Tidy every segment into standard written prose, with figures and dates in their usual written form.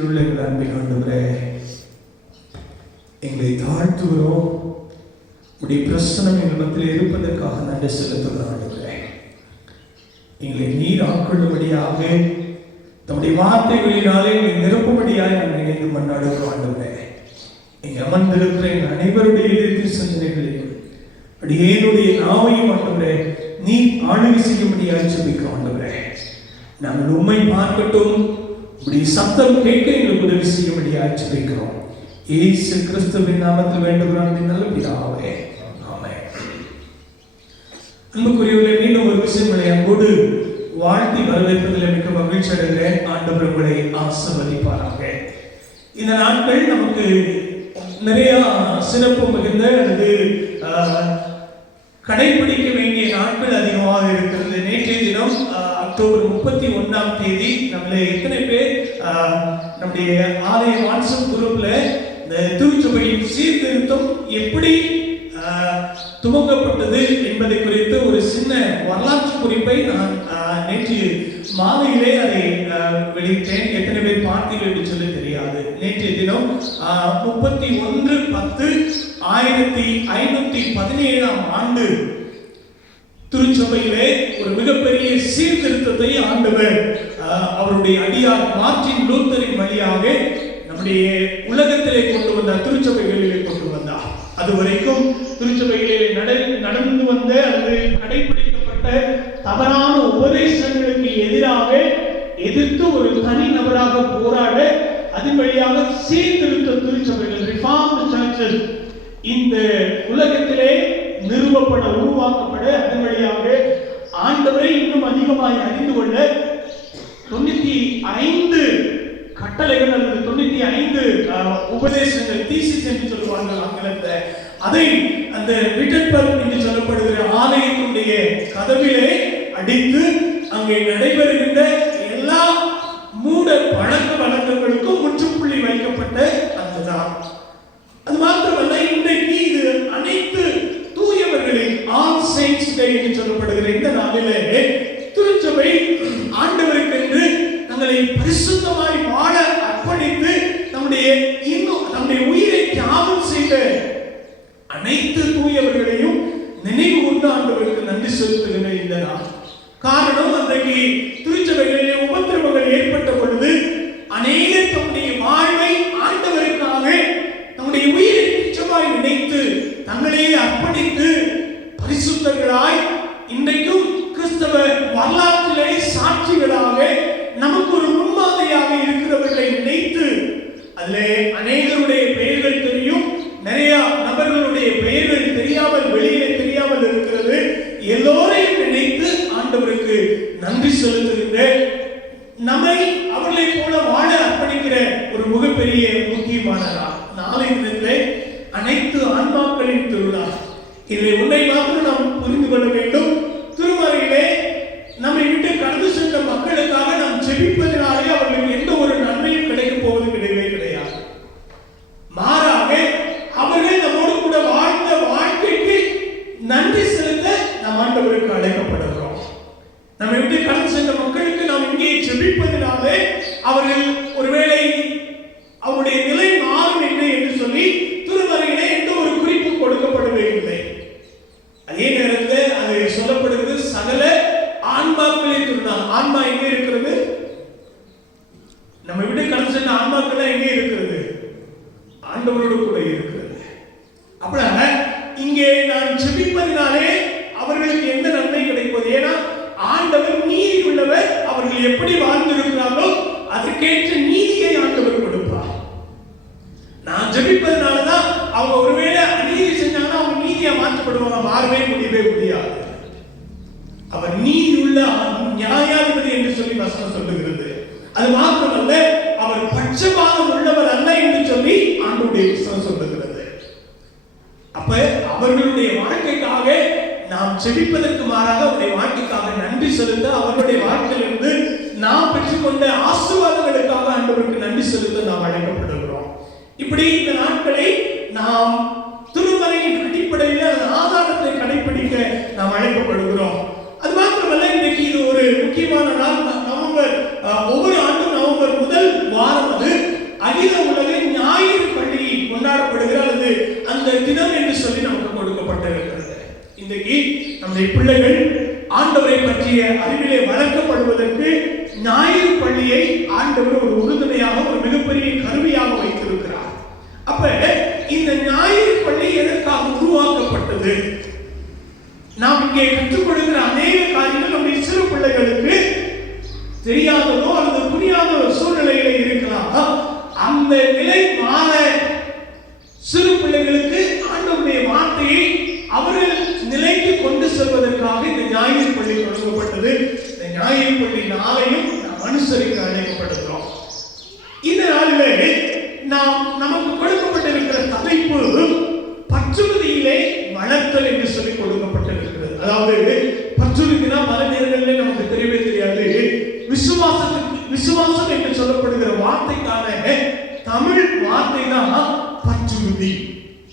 ஆண்டவரே, எங்களை தாழ்த்துகிறோம். உடைய பிரசனம் எங்கள் மத்தியில் இருப்பதற்காக நன்றி செலுத்துகிறோம். ஆண்டவரே, எங்களை நீர் ஆட்கொள்ளும்படியாக தம்முடைய வார்த்தைகளினாலே எங்களை நிரப்பும்படியாக நாங்கள் நினைந்து மன்றாடுகிறோம். ஆண்டவரே, இங்கே அமர்ந்திருக்கிற எங்கள் அனைவருடைய எதிர்த்து சிந்தனைகளையும் அடியேனுடைய நாவையும் ஆண்டவரே நீர் ஆளுகை செய்யும்படியாக ஜெபிக்கிறோம். ஆண்டவரே, நாங்கள் உம்மை பார்க்கட்டும், உடைய சத்தம் கேட்க எங்களுக்கு உதவி செய்யும்படியாக ஜெபிக்கிறோம். இயேசு கிறிஸ்துவின் நாமத்தில் வேண்டுகிறோம் நல்ல பிதாவே, ஆமென். அன்புக்குரியவர்களே, மீண்டும் ஒரு விஷயம் அன்போடு வாழ்த்தி வரவேற்பதில் மிக மகிழ்ச்சி அடைகிறேன். ஆண்டவர் உங்களை ஆசீர்வதிப்பாராக. இந்த நாட்கள் நமக்கு நிறைய சிறப்பு மிகுந்த அல்லது கடைபிடிக்க வேண்டிய நாட்கள் அதிகமாக இருக்கிறது. நேற்றைய தினம் அக்டோபர் 31 நம்மள எத்தனை பேர் நம்முடைய ஆலய வாட்ஸ்அப் குரூப்ல இந்த திருச்சபையின் சீர்திருத்தம் எப்படி துவங்கப்பட்டது என்பதை குறித்து ஒரு சின்ன வரலாற்று குறிப்பை நான் நேற்று மாலையிலே அதை வெளியிட்டேன். எத்தனை பேர் பார்த்தீர்கள் என்று சொல்லி தெரியாது. நேற்றைய தினம் 31/10/1517 திருச்சபையிலே ஒரு மிகப்பெரிய சீர்திருத்தத்தை ஆண்டவர் அவருடைய அடியார் மார்ட்டின் லூத்தரின் வழியாக நம்முடைய உலகத்திலே கொண்டு வந்தார், திருச்சபைகளிலே கொண்டு வந்தார். அதுவரைக்கும் திருச்சபைகளிலே நடந்து வந்த அல்லது கடைபிடிக்கப்பட்ட தவறான உபதேசங்களுக்கு எதிர்த்து ஒரு தனி நபராக போராட அதன் வழியாக சீர்திருத்த திருச்சபைகள், ரிஃபார்ம்டு சர்ச்சஸ் இந்த உலகத்திலே நிறுவப்பட உருவாக்கப்பட அதன் வழியாக ஆண்டவரை இன்னும் அதிகமாக அறிந்து கொள்ள 95 கட்டளைகள் அல்லது 95 உபதேசங்கள், தீசிஸ் என்று சொல்லுவார்கள் ஆங்கிலத்தில், அதை அந்த விட்டன்பர்க் என்று சொல்லப்படுகிற ஆலயத்தினுடைய கதவிலே அடித்து அங்கே நடைபெறுகின்ற எல்லா மூட பழக்க வழக்கங்களுக்கும் முற்றுப்புள்ளி வைக்கப்பட்ட அதுதான். அது மாத்திரமல்ல, இன்றைக்கு இது அனைத்து தூயவர்களின் ஆல் செயின்ட்ஸ் டே என்று சொல்லப்படுகிற இந்த நாளிலே திருச்சபை ஆண்டவருக்கென்று தங்களை பரிசுத்தமாய் வாழ அர்ப்பணித்து நம்முடைய உயிரை தியாகம் செய்த அனைத்து தூயவர்களையும் நினைவு கூர்ந்து ஆண்டவருக்கு நன்றி செலுத்துகிற இந்த நாள். காரணம், அன்றைக்கு திருச்சபைகளிலே உபத்திரவங்கள் ஏற்பட்ட பொழுது அநேகர் தம்முடைய வாழ்வை ஆண்டவருக்காக நம்முடைய உயிரை துச்சமாய் நினைத்து தங்களையே அர்ப்பணித்து பரிசுத்தர்களாய் இன்றைக்கும் கிறிஸ்தவ வரலாற்றிலே சாட்சிகளாக நமக்கு ஒரு முன்மாதிரியாக இருக்கிறவர்களை நினைத்து, அதிலே அநேகருடைய பெயர்கள் தெரியும், நிறைய நபர்களுடைய பெயர்கள் தெரியாமல் வெளியே தெரியாமல் இருக்கிறது. எல்லோரையும் நினைத்து ஆண்டவருக்கு நன்றி செலுத்துகின்ற, நம்மை அவர்களை போல வாழ அர்ப்பணிக்கிற ஒரு மிகப்பெரிய முக்கியமான நாளை தினத்திலே அனைத்து ஆன்மாக்களின் திருவிழா. இதில் உன்னை மாத்திரம் நாம் புரிந்து கொள்ள வேண்டும். திருமறையிலே நம்மை விட்டு கடந்து சென்ற மக்களுக்காக நாம் ஜெபிப்பதனாலே அவர்களுக்கு எந்த ஒரு நன்மையும் கிடைக்கப் போவது கிடையவே கிடையாது. மாறாக அவர்கள் நம்மோடு கூட வாழ்ந்த வாழ்க்கைக்கு நன்றி செலுத்த நாம் ஆண்டவருக்கு அழைக்கப்படுகிறோம். நம்மை விட்டு கடந்து சென்ற மக்களுக்கு நாம் இங்கே ஜெபிப்பதனாலே அவர்கள் ஒருவேளை அவருடைய நிலை மாறும் என்று சொல்லி திருமறையிலே எந்த ஒரு குறிப்பு கொடுக்கப்படவே இல்லை. அதே நேரத்தில் அது சொல்லப்படுகிறது, சகல ஆன்மாக்களே திருநாள். ஆன்மா எங்கே இருக்கிறது? நம்ம விட்டு கடந்து சென்ற ஆன்மாக்கள் எங்கே இருக்கிறது? ஆண்டவரோடு கூட இருக்கிறது. அப்ப இங்கே நான் ஜெபிப்பதினாலே அவர்களுக்கு எந்த நன்மை கிடைப்பது? ஏன்னா ஆண்டவர் நீதி உள்ளவர். அவர்கள் எப்படி வாழ்ந்திருக்கிறார்களோ அதுக்கேற்ற நீதியை ஆண்டவர் கொடுப்பார். நான் ஜெபிப்பதனாலதான் அவங்க ஒருவேளை அநீதி செஞ்சாங்கன்னா அவங்க நீதியா மாற்றப்படுவாங்க, மாறவே முடியாது. அவர் நீதி உள்ள நியாயாதிபதி என்று சொல்லி வசனம் சொல்லுகிறது. அது மாத்திரமல்ல, அவர் பட்சபாதம் உள்ளவர் அல்ல என்று சொல்லி ஆண்டவருடைய வசனம் சொல்லுகிறது. அப்ப அவர்களுடைய வாழ்க்கைக்காக நாம் ஜெபிப்பதற்கு மாறாக அவருடைய வாழ்க்கைக்காக நன்றி செலுத்த, அவர்களுடைய வாழ்க்கையிலிருந்து நாம் பெற்றுக்கொண்ட ஆசீர்வாதங்களுக்காக ஆண்டவருக்கு நன்றி செலுத்த நாம் அழைக்கப்படுகிறோம். இப்படி இந்த நாட்களை நாம் திருமறையின் அடிப்படையில் ஆதாரத்தை கடைபிடிக்க நாம் அழைக்கப்படுகிறோம். அது மாத்திரமல்ல, இன்றைக்கு இது ஒரு முக்கியமான நாள். ஒவ்வொரு ஆண்டும் நவம்பர் முதல் வாரம் அது இன்றைக்கு நம்முடைய பிள்ளைகள் ஆண்டவரை பற்றிய அறிவிலே வளர்க்கப்படுவதற்கு ஞாயிறு பள்ளியை ஆண்டவர் ஒரு உறுதுணையாக, ஒரு மிகப்பெரிய கருவியாக வைத்திருக்கிறார். அப்ப இந்த ஞாயிறு பள்ளி எதற்காக உருவாக்கப்பட்டது? நாம் இங்கே கற்றுக் கொடுக்கிற அநேக காரியங்கள் நம்முடைய சிறு பிள்ளைகளுக்கு தெரியாததோ அல்லது புரியாத சூழ்நிலையில இருக்கலாம். அந்த நிலை மாற சிறு பிள்ளைகளுக்கு ஆண்டவருடைய வார்த்தையை அவர்கள் நிலைக்கு கொண்டு செல்வதற்காக இந்த ஞாயிறு பள்ளி தொடங்கப்பட்டது. இந்த ஞாயிறு பள்ளி நாளையும் நாம் அனுசரிக்க அழைக்கப்படுகிறோம். இந்த நாளிலே நாம் நமக்கு கொடுக்கப்பட்டிருக்கிற தலைப்பு பற்றுறுதியிலே வளர்த்தல் என்று சொல்லி கொடுக்கப்பட்டிருக்கிறது. அதாவது பற்றுறுதினா பல நேரங்களில் நமக்கு தெரியவே தெரியாது. விசுவாசம் என்று சொல்லப்படுகிற வார்த்தைக்கான தமிழ் வார்த்தை தான் பற்றுறுதி.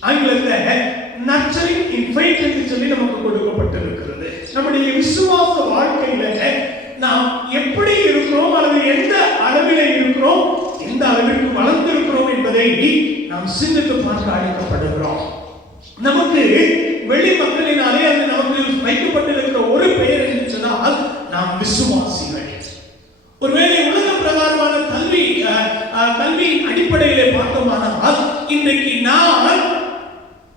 ஆங்கிலத்தில் நர்ச்சரிங் இன் ஃபெய்த் என்று சொல்லி நமக்கு கொடுக்கப்பட்டிருக்கிறது. நம்முடைய விசுவாச வாழ்க்கையில நாம் எப்படி இருக்கிறோம் அல்லது எந்த அளவில் இருக்கிறோம், எந்த அளவிற்கு வளர்ந்திருக்கிறோம் என்பதை நாம் சிந்தித்து பார்க்க அழைக்கப்படுகிறோம். நமக்கு வெளி மக்களினாலே அது நமக்கு வைக்கப்பட்டிருக்கிற ஒரு பெயர் என்று சொன்னால் நாம் விசுவாசிகள். ஒருவேளை உலக பிரகாரமான கல்வி அடிப்படையிலே பார்த்தோமானால் இன்றைக்கு நான்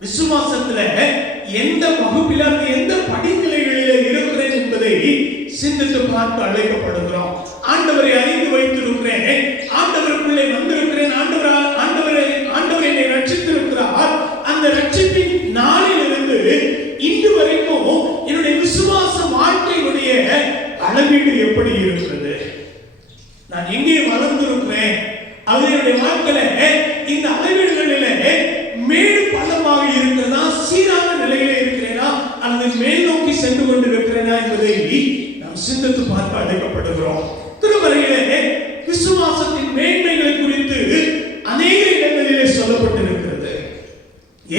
விசுவாசத்துல எந்த வகுப்பில எந்த படிநிலைகளில இருக்கிறேன் என்பதை சிந்தித்து பார்க்க அழைக்கப்படுகிறோம். ஆண்டவரை அறிந்து வைத்திருக்கிறேன், ஆண்டவருக்குள்ளே வந்திருக்கிறேன், ஆண்டவர் என்னை ரட்சித்திருக்கிறார். அந்த ரட்சிப்பின் நாளிலிருந்து இன்று வரைக்கும் என்னுடைய விசுவாச வாழ்க்கையுடைய அளவீடு எப்படி இருக்கிறது? நான் எங்கே வளர்ந்திருக்கிறேன்? அது என்னுடைய வாழ்க்கையில இந்த அளவீடுகளில மேடு பள்ளமாக இருக்கிறதா, சீரான நிலையில இருக்கிறேனா அல்லது மேல் நோக்கி சென்று கொண்டிருக்கிறேனா என்பதை நாம் சிந்தித்து பார்க்க அழைக்கப்படுகிறோம். திருமறையிலே விசுவாசத்தின் மேன்மைகளை குறித்து அநேக இடங்களிலே சொல்லப்பட்டிருக்கிறது.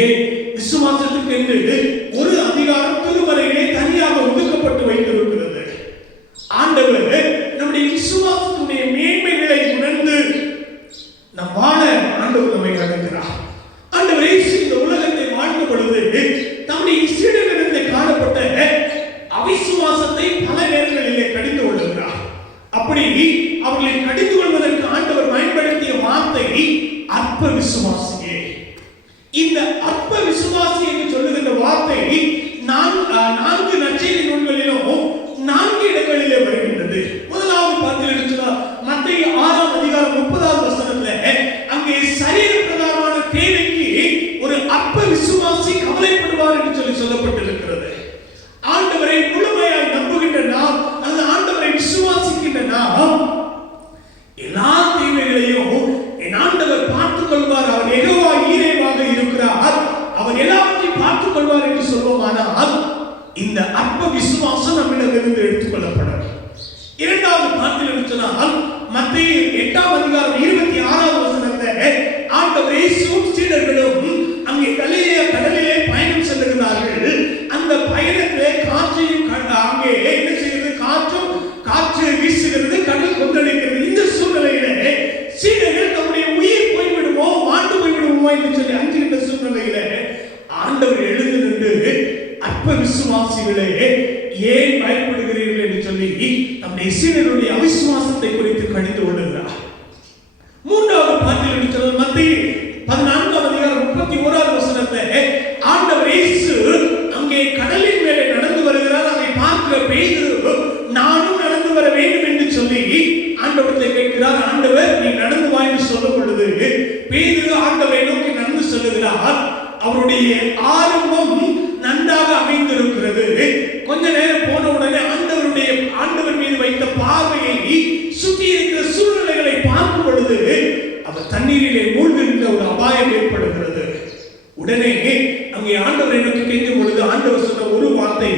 ஏன் விசுவாசத்துக்கு என்று ஒரு அதிகாரம் திருமறையிலே தனியாக ஒதுக்கப்பட்டு வைத்திருக்கிறது. ஆண்டவர் நம்முடைய விசுவாசத்துடைய மேன்மைகளை உணர்ந்து நம் வாழ ஆண்டவர் நம்மை அழைக்கிறார். ஆண்டவர் இந்த உலகத்தை வாழ்ந்த பொழுது தம்முடைய சீடர்களிடத்திலே காணப்பட்ட அவிசுவாசத்தை பல நேரங்களிலே கடிந்து கொள்கிறார். அப்படி அவர்களை கடிந்து கொள்வதற்கு ஆண்டவர் பயன்படுத்திய வார்த்தை அற்ப விசுவாசியே. இந்த அற்ப விசுவாசி என்று சொல்லுகின்ற வார்த்தை நான்கு நற்செய்தி நூல்களிலும் 4 இடங்களிலே வருகின்றது. முதலாவது பார்த்தீங்கன்னா மத்தேயு 6ஆம் அதிகாரம் 30ஆவது வசனத்துல அங்கே சரீர பிரகாரமான தேவைக்கு ஒரு அற்ப விசுவாசி கவலைப்படுவார் என்று சொல்லி சொல்லப்பட்டிருக்கிறது. ஆண்டவரை முழுமையாய் நம்புகின்ற நாம் அல்லது ஆண்டவரை விசுவாசிக்கின்ற நாம் எல்லா தேவைகளையும் என் ஆண்டவர் பார்த்துக் கொள்வார், அவர் யெகோவா ஈரேவாக இருக்கிறார், அவர் எல்லாவற்றையும் பார்த்துக் கொள்வார் என்று சொல்வோமானால் இந்த அற்ப விசுவாசம் நம்மிடமிருந்து எடுத்துக்கொள்ளப்படும். இரண்டாவது பார்த்தீர்கள் சொன்னால் மத்தேயு 8ஆம் அதிகாரம் 26ஆவது வசனத்தை ஆண்டவர் இயேசுவும் சீடர்களும் அங்கே கலிலேயா கடலிலே பயணம் செல்லுகிறார்கள். அந்த பயணத்திலே காற்றையும் அங்கே என்ன செய்கிறது, காற்று வீசுகிறது, கடல் கொந்தளிக்கிறது. இந்த சூழ்நிலையிலே சீடர்கள் தம்முடைய உயிர் போய்விடுமோ மாண்டு போய்விடுமோ என்று சொல்லி அஞ்சுகின்ற சூழ்நிலையிலே ஆண்டவர் எழுந்து நின்று அற்ப விசுவாசிகளே ஏன் பயப்படுகிறீர்கள் என்று சொல்லி நம்முடைய சீடருடைய அவிசுவாசத்தை குறித்து கடிந்து கொள்கிறார். மூன்றாவது பார்த்தீர்கள் மத்தேயு 14ஆம் அதிகாரம் 31ஆவது வசனத்தை ஆண்டவர் இயேசு அங்கே கடலின் மேலே நடந்து வருகிறார். அதை பார்க்கிற பேதுரு நானும் நடந்து வர வேண்டும் என்று சொல்லி ஆண்டவரை கேட்கிறார். ஆண்டவர் நீ நடந்து வா என்று சொல்லும் பொழுது பேதுரு ஆண்டவரை நோக்கி நடந்து செல்லுகிறார். அவருடைய ஆரம்பம் நன்றாக அமைந்திருக்கிறது. கொஞ்ச நேரம் போன உடனே ஆண்டவர் மீது வைத்த பார்வையை சுற்றி இருக்கிற சூழ்நிலைகளை பார்க்கும் பொழுது அவர் தண்ணீரிலே மூழ்கின்ற ஒரு அபாயம் ஏற்படுகிறது. உடனே அங்கே ஆண்டவரை நோக்கி கேட்கும் பொழுது ஆண்டவர் சொன்ன ஒரு வார்த்தை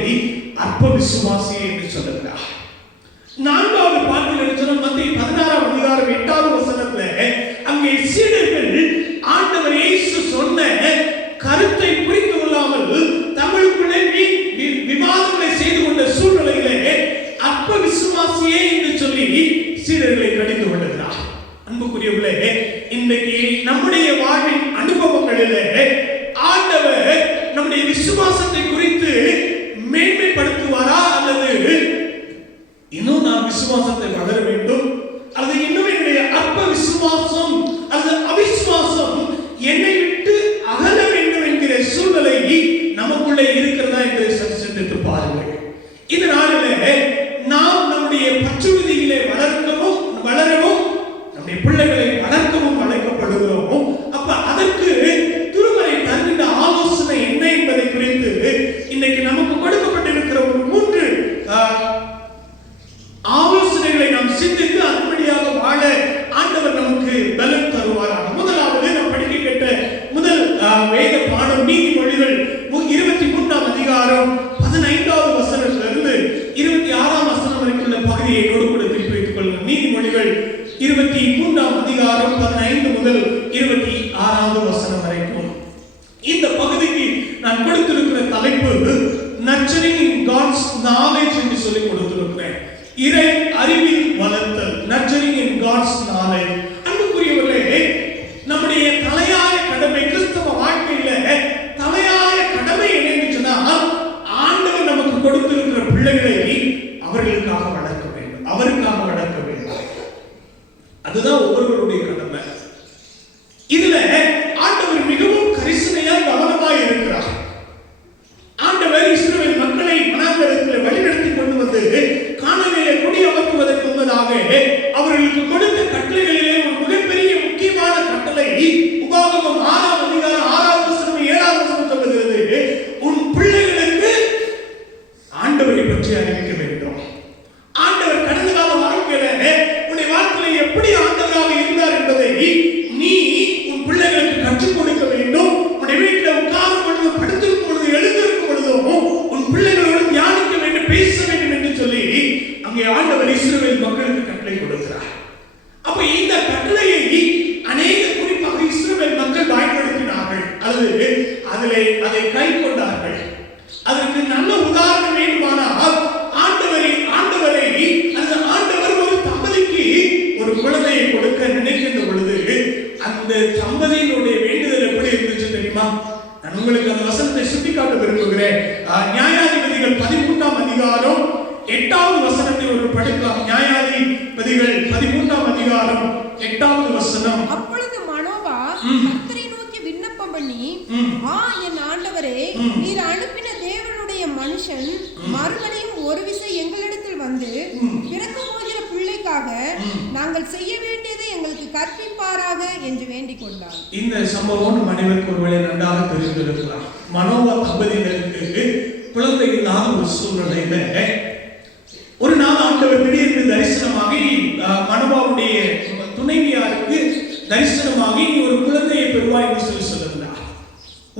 அற்ப விசுவாசி என்று சொல்லுகிறார். நான்காவது பார்த்தீர்கள் சொன்ன மத்தேயு 16ஆம் அதிகாரம் 8ஆவது வசனத்துல அங்கே சீடர்கள் ஆண்டவர் இயேசு சொன்ன கருத்தை புரிந்து கொள்ளாமல் தங்களுக்குள்ளே விவாதங்களை செய்து கொண்ட சூழ்நிலையிலே அற்ப விசுவாசியே என்று சொல்லி சீடர்களை கடிந்து கொள்கிறார். அன்புக்குரியவர்களே, இன்றைக்கு நம்முடைய வாழ்வின் அனுபவங்களிலே ஆண்டவர் நம்முடைய விசுவாசத்தை குறித்து விசுவாசத்தை வளர வேண்டும், அல்லது இன்னும் என்னுடைய அற்ப விசுவாசம் அல்லது அவிசுவாசம் என்னை விட்டு அகல வேண்டும் என்கிற சூழ்நிலை நமக்குள்ளே இருக்கிறதா என்று சற்று சிந்தித்து பாருங்கள். இந்த நாளிலே நாம் நம்முடைய பற்றுறுதியிலே வளரவும் நம்முடைய பிள்ளைகளை வளர்க்கவும் அழைக்கப்படுகிறோம். அப்ப அதற்கு திருமறை தருகின்ற ஆலோசனை என்ன என்பதை குறித்து இன்னைக்கு நமக்கு கொடுக்கப்பட்டிருக்கிற ஒரு 3 ஆலோசனைகளை நாம் சிந்தித்து அதன்படியாக வாழ ஆண்டவர் நமக்கு பலன் தருவாராக. முதலாவது நாம் படிக்க கேட்ட முதல் வேத பாடம் நீதிமொழிகள் 23ஆம் அதிகாரம் 15வது வசனத்திலிருந்து 26ஆம் வசனம் வரைக்குள்ள பகுதியை கூட திருப்பி வைத்துக் கொள்ளுங்கள். நீதிமொழிகள் 23ஆம் அதிகாரம் 15 முதல் 26வது வசனம் வரைக்கும். இந்த பகுதிக்கு நான் கொடுத்திருக்கிற தலைப்பு nurturing in God's knowledge என்று சொல்லி கொடுத்திருக்கிறேன். இறை அறிவில் வளர்த்தல், nurturing in God's knowledge. அன்புக்குரியவர்களே, நம்முடைய தலையாய கடமை கிறிஸ்தவ வாழ்க்கையில தலையாய கடமை என்னன்னு சொன்னால் ஆண்டவர் நமக்கு கொடுத்திருக்கிற பிள்ளைகளை அவர்களுக்காக வளர்க்க வேண்டும், அவருக்காக வளர்க்க வேண்டும். அதுதான் ஒவ்வொருவருடைய கடமை. இதுல ஆண்டவர் மிகவும் கரிசனையாய் கவனமாய் இருக்கிறார். ஆண்டவர் இஸ்ரவேல் மக்களை வனாந்தரத்தில் வழிநடத்தி கொண்டு வந்து கானானிலே குடியமர்த்துவதற்கு முன்னதாக அவர்களுக்கு கொடுத்த கட்டளைகளிலே ஒரு மிகப்பெரிய முக்கியமான கட்டளை உபாகமம் 6ஆம் அதிகாரம் 6வது வசனம் 7வது வசனம் சொல்லுகிறது, உன் பிள்ளைகளுக்கு ஆண்டவரை பற்றி அறிவிக்க வேண்டும். ஆண்டவர் கடந்த கால வாழ்க்கையில உன்னுடைய வாழ்க்கையில எப்படி ஆண்டவராக இருந்தார் என்பதை நீ உன் பிள்ளைகளுக்கு கற்றுக் கொடுக்க வேண்டும். உன்னுடைய வீட்டில் உட்காரும் பொழுது, படுத்திருக்கும் பொழுது, எழுந்திருக்கும் பொழுதும் உன் பிள்ளைகளோடு தியானிக்க வேண்டும், பேச வேண்டும் என்று சொல்லி அங்கே ஆண்டவர் இஸ்ரவேல் மக்களுக்கு கட்டளை கொடுக்கிறார். அப்ப இந்த கட்டளையை அநேக குறிப்பாக இஸ்ரவேல் மக்கள் பயன்படுத்தினார்கள், அல்லது அதை கை கொண்டார்கள். அதற்கு நல்ல உதாரணம் வேண்டுமானால் ஆண்டவர் ஒரு தம்பதிக்கு ஒரு குழந்தையை கொடுக்க நினைக்கின்ற பொழுது அந்த தம்பதியினுடைய வேண்டுதல் எப்படி இருந்துச்சு தெரியுமா? நான் உங்களுக்கு அந்த வசனத்தை சுட்டிக்காட்ட விரும்புகிறேன். நியாயாதிபதிகள் 13ஆம் அதிகாரம் 8வது வசனத்தை ஒரு படிக்கலாம். நியாயாதிபதிகள் 13ஆம் அதிகாரம் 8வது வசனம். அப்பொழுது மனோவா கர்த்தரை நோக்கி விண்ணப்பம் பண்ணி, என் ஆண்டவரே, நீர் அனுப்பின தேவனுடைய மனுஷன் மறுபடியும் ஒரு விசை எங்களிடத்தில் வந்து பிறக்க போகிற பிள்ளைக்காக நாங்கள் செய்ய வேண்டியதை எங்களுக்கு கற்பிப்பாராக என்று வேண்டிக் கொண்டார். இந்த சம்பவம் மனிதனுக்கு ஒருவேளை நன்றாக தெரிந்திருக்கலாம். மனோவா தம்பதியினருக்கு குழந்தை இல்லாத ஒரு சூழ்நிலையில ஒரு நாள் ஆண்டவர் திடீரென்று தரிசனமாகி மனோவாவுடைய துணைவியாருக்கு தரிசனமாகி நீ ஒரு குழந்தையை பெறுவாய் என்று சொல்லி சொல்லுகிறார்.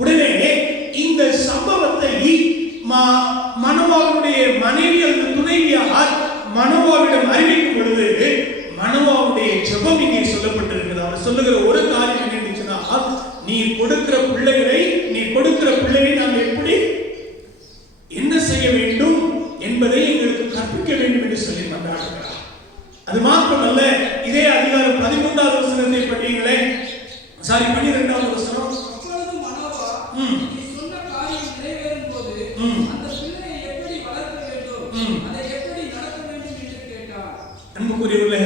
உடனே இந்த சம்பவத்தை மனோவாவுடைய மனைவி அல்லது துணைவியார் மனோவாவிடம் அறிவிக்கும் பொழுது மனோவாவுடைய ஜெபம் இங்கே சொல்லப்பட்டிருக்கிறது. அவர் சொல்லுகிற ஒரு காரியம் என்னன்னா, நீ கொடுக்கிற பிள்ளையை நாம் எப்படி என்ன செய்ய வேண்டும் என்பதை எங்களுக்கு கற்பிக்க வேண்டும் என்று சொல்லி மன்றாடுகிறார். அது மாத்திரமல்ல, இதே அதிகாரம் 13வது வசனத்தை படியுங்களே. 12வது வசனம். அப்பொழுது மனோவா நீ சொன்ன காரியம் நிறைவேறும் போது அந்த பிள்ளையை எப்படி வளர்க்க வேண்டும், அதை எப்படி நடத்த வேண்டும் என்று கேட்டார். அன்புக்குரியவர்களே,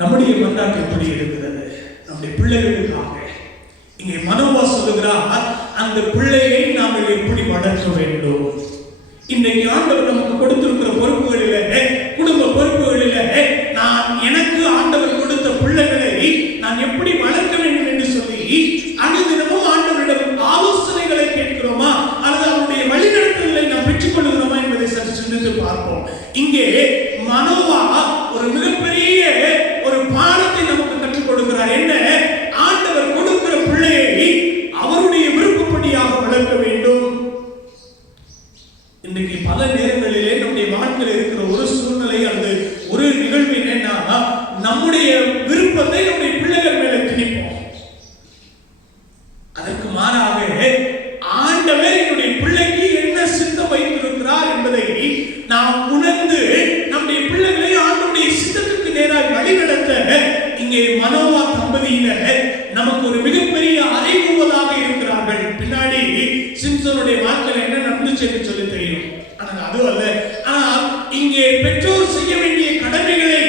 நம்முடைய மன்றாட்டு எப்படி இருக்கிறது? நம்முடைய பிள்ளைகளுக்காக இங்கே மனோவா சொல்லுகிறார், அந்த பிள்ளையை நாங்கள் எப்படி வளர்க்க வேண்டும். இன்றைக்கு ஆண்டவர் நமக்கு கொடுத்திருக்கிற பொறுப்புகளிலே, குடும்ப பொறுப்புகளிலே, நான் எனக்கு ஆண்டவர் கொடுத்த பிள்ளைகளை நான் எப்படி வளர்க்க வேண்டும் என்று சொல்லி அனுதினமும் ஆண்டவரிடம் ஆலோசனைகளை கேட்கிறோமா, அல்லது அவருடைய வழிநடத்தல்களை நாம் பெற்றுக் கொள்கிறோமா என்பதை சற்று சிந்தித்து பார்ப்போம். இங்கே மனோவா ஒரு மிகப்பெரிய ஒரு பாடத்தை நமக்கு கற்றுக் கொடுக்கிறார். என்ன? ஆண்டவர் கொடுக்கிற பிள்ளையை அவருடைய விருப்பப்படியாக வளர்க்க வேண்டும். இன்றைக்கு பல நேரங்களிலே நம்முடைய வாழ்க்கையில் இருக்கிற ஒரு சூழ்நிலை அல்லது ஒரு நிகழ்வு என்னன்னா, நம்முடைய விருப்பத்தை நம்முடைய பிள்ளைகள் மேல திணிப்போம். அதற்கு மாறாக ஆண்டவர் என்னுடைய பிள்ளைக்கு என்ன சித்தம் வைத்திருக்கிறார் என்பதை நாம் உணர்ந்து நம்முடைய பிள்ளைகளை ஆண்டவருடைய சித்தத்துக்கு நேராக வழிநடத்த இங்கே மனோவா தம்பதியினர் நமக்கு ஒரு மிகப்பெரிய அறிவுவதாக இருக்கிறார்கள். பின்னாடி சிம்சனுடைய வாழ்க்கையில் என்ன நடந்துச்சு என்று சொல்லி தெரியும். ஆனால் அது அல்ல. ஆனால் இங்கே பெற்றோர் செய்ய வேண்டிய கடமைகளை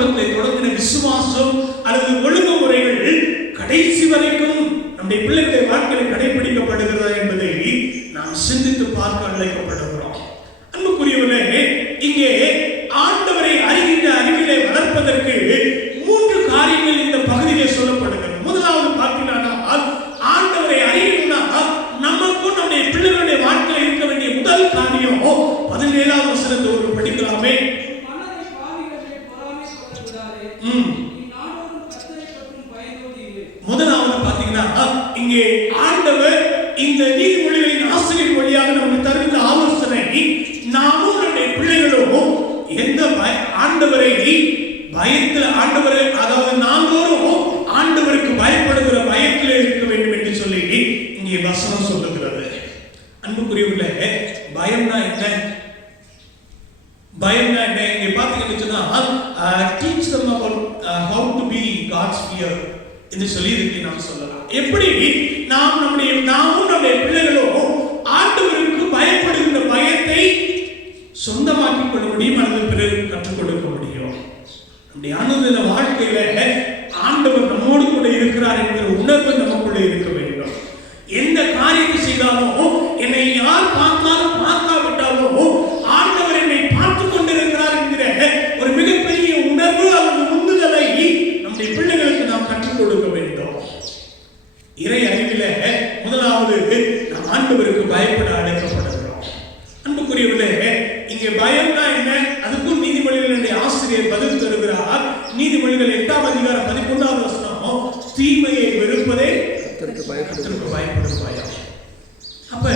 ஆரம்பத்தில் தொடங்கின விசுவாசம் அல்லது ஒழுங்குமுறைகள் கடைசி வரைக்கும் நம்முடைய பிள்ளைகளுடைய வாழ்க்கையில் கடைபிடிக்கப்படுகிறதா என்பதை நாம் சிந்தித்து பார்க்க அழைக்கப்படுகிறோம். அன்புக்குரியவர்களே, இங்கே ஆண்டவரை அறிகின்ற அறிவிலே வளர்ப்பதற்கு 3 காரியங்கள் இந்த பகுதியிலே சொல்லப்படுகிறது. முதலாவது பார்த்தீங்கன்னா, ஆண்டவரை அறியணும்னா நமக்கும் நம்முடைய பிள்ளைகளுடைய வாழ்க்கையில் இருக்க வேண்டிய முதல் காரியம் 17ஆம் வசனத்தை ஒரு படிக்கலாமே. முதலாவது பார்த்தீங்கன்னா, இங்கே ஆண்டவர் இந்த நீதிமொழிகளின் ஆசிரியர் வழியாக நமக்கு தருகின்ற ஆலோசனை, நாமும் நம்முடைய பிள்ளைகளும் எந்த ஆண்டவரை பயத்தில், ஆண்டவரை அதாவது நாங்களும் ஆண்டவருக்கு பயப்படுகிற பயத்தில் இருக்க வேண்டும் என்று சொல்லி இங்கே வசனம் சொல்லுகிறது. அன்புக்குரியவர்களே, பயம்னா என்ன? பயம்னா என்ன? இங்கே பார்த்தீங்கன்னு சொன்னா teach them about how to be God's fear என்று சொல்லி இருக்கு. நாம் சொல்லலாம், எப்படி நாமும் நம்முடைய பிள்ளைகளும் ஆண்டவருக்கு பயப்படுகின்ற பயத்தை சொந்தமாக்கிக் கொள்ள முடியும் அல்லது பிறருக்கு கற்றுக் கொடுக்க முடியும். நம்முடைய அனுதின வாழ்க்கையில ஆண்டவர் நம்மோடு கூட இருக்கிறார் என்கிற உணர்வு நமக்குள்ள இருக்க வேண்டும். எந்த காரியத்தை செய்தாலும், என்னை யார் பார்த்தாலும் பார்க்காவிட்டாலும் ஆண்டவர் என்னை பார்த்துக் கொண்டிருக்கிறார் என்கிற ஒரு மிகப்பெரிய உணர்வு அல்லது உந்துதலை நம்முடைய பிள்ளைகளுக்கு நாம் கற்றுக் கொடுக்க வேண்டும். இறை அறிவில முதலாவது நாம் ஆண்டவருக்கு பயப்பட அழைக்கப்படுகிறோம். அன்புக்குரியவர்களே, இங்கே பயம்னா என்ன? அதுக்கும் நீதிமொழிகளுடைய ஆசிரியர் பதில் தருகிறார். நீதிமொழிகள் 8ஆம் அதிகாரம் 11ஆவது வசனம், தீமையை வெறுப்பதே கர்த்தருக்கு பயப்படும் பயம். அப்ப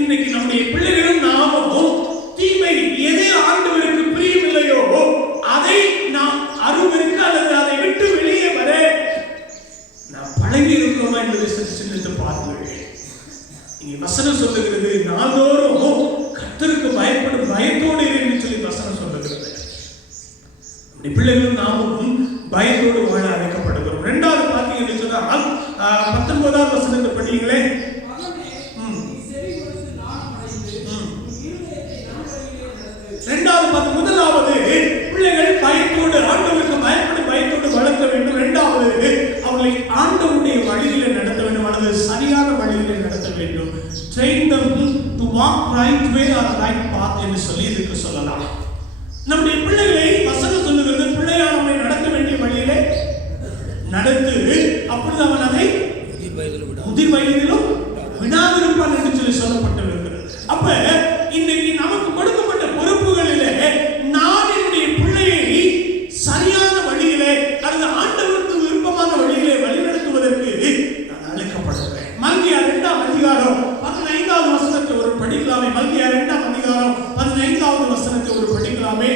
இன்னைக்கு நம்முடைய பிள்ளைகளும் நாமும் தீமை எது ஆண்டவருக்கு பிரியமில்லையோ அதை நாம் அருவருக்க அல்லது அதை விட்டு வெளியே வர நாம் பழகி இருக்கிறோமா என்பதை சிந்தித்து பாருங்கள். இங்கே வசனம் சொல்லுகிறது, நாள்தோறும் கர்த்தருக்கு பயப்படும் பயத்தோடு இருந்து சொல்லி வசனம் சொல்லுகிறது. நம்முடைய பிள்ளைகளும் நாமும் பயத்தோடு வாழ அழைக்கப்படுகிறோம். 2வது பார்த்தீங்கன்னு சொன்னால் 19ஆவது வசனத்தை படிங்களே. முதலாவது பிள்ளைகள் பயத்தோடு, ஆண்டவருக்கு பயப்படும் பயத்தோடு வளர்க்க வேண்டும். 2வது அவர்களை ஆண்டவருடைய வழியிலே நடத்த வேண்டும் அல்லது சரியான வழியிலே நடத்த வேண்டும். train them to walk right way or right path என்று சொல்லி இதுக்கு சொல்லலாம். நம்முடைய பிள்ளைகளை வசனம் சொல்லுகிறது, பிள்ளையானவனை நடத்த வேண்டிய வழியிலே நடத்து, அப்பொழுது அவன் அதை முதிர் வயதிலும் விடாதிருப்பான் என்று சொல்லி சொல்லப்பட்டிருக்கிறது. அப்ப இன்னைக்கு நமக்கு கொடுக்கப்பட்ட பொறுப்புகளிலே நான் என்னுடைய பிள்ளையை சரியான வழியிலே அல்லது ஆண்டவருக்கு விருப்பமான வழியிலே வழிநடத்துவதற்கு நான் அழைக்கப்படுகிறேன். மல்கியார் 2ஆம் அதிகாரம் 15ஆவது வசனத்தை ஒரு படிக்கலாமே. மல்கியார் 2ஆம் அதிகாரம் 15ஆவது வசனத்தை ஒரு படிக்கலாமே.